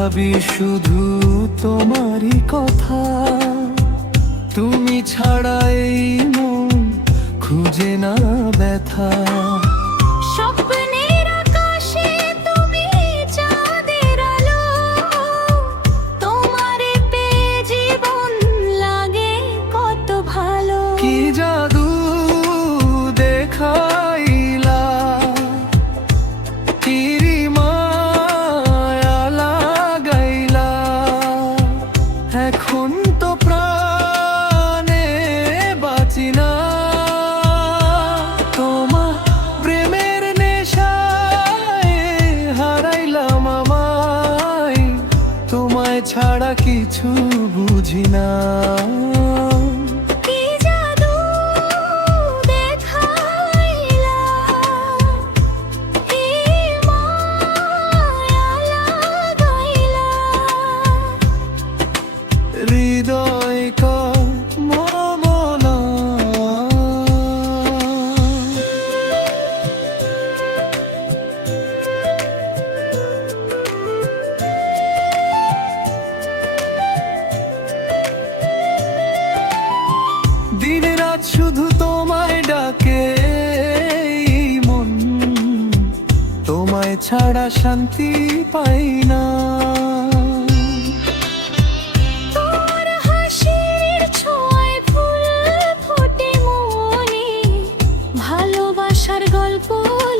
ভাবি শুধু তোমারই কথা। তুমি ছাড়া এই মন খুঁজে না ব্যথা। স্বপ্নের আকাশে তুমি চাঁদের আলো, তোমারে পেয়ে জীবন লাগে কত ভালো। কি জাদু দেখাইলা, কিরি মায়া লাগাইলা, এখন তো প্রাণে বাঁচি না। তোমার প্রেমের নেশায় হারাইলাম আমায়, তোমায় ছাড়া কিছু বুঝি না। কি জাদু দেখাইলা, কি মায়া লাগাইলা। হৃদয় কামনা। দিন রাত শুধু তোমায় ডাকে এই মন, তোমায় ছাড়া শান্তি পাই না। তোর হাসির ছোঁয়ায় ফুল ফোটে মনে, ভালোবাসার গল্প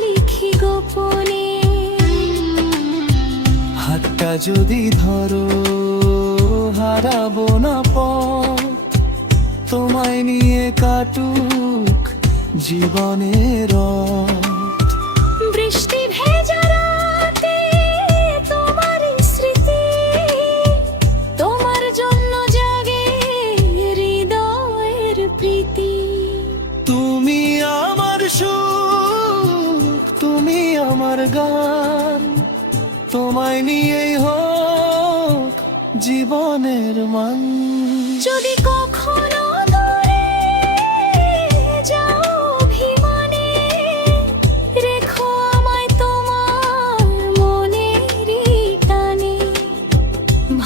লিখি গোপনে। হাতটা যদি ধরো হারাবো না পথ, তোমায় নিয়ে কাটুক জীবনের রথ। বৃষ্টি ভেজা রাতে তোমার স্মৃতি, তোমার জন্য জাগে হৃদয়ের প্রীতি। তুমি আমার সুখ, তুমি আমার গান, তোমায় নিয়েই হোক জীবনের মান। যদি কখনো দূরে যাও অভিমানে, রেখো আমায় তোমার মনেরই টানে।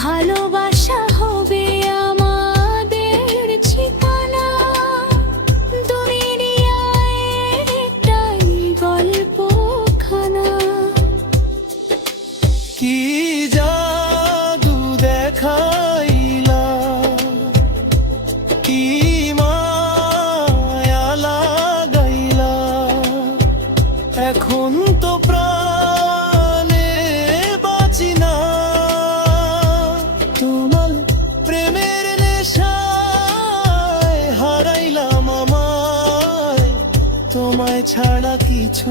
ভালোবাসা হবে আমাদের ঠিকানা, দুনিয়ায় একটাই গল্পখানা। কি জাদু দেখাইলা, কি মায়া লাগাইলা, এখন তো প্রাণে বাঁচি না। তোমার প্রেমের নেশায় হারাইলাম আমায়, তোমায় ছাড়া কিছু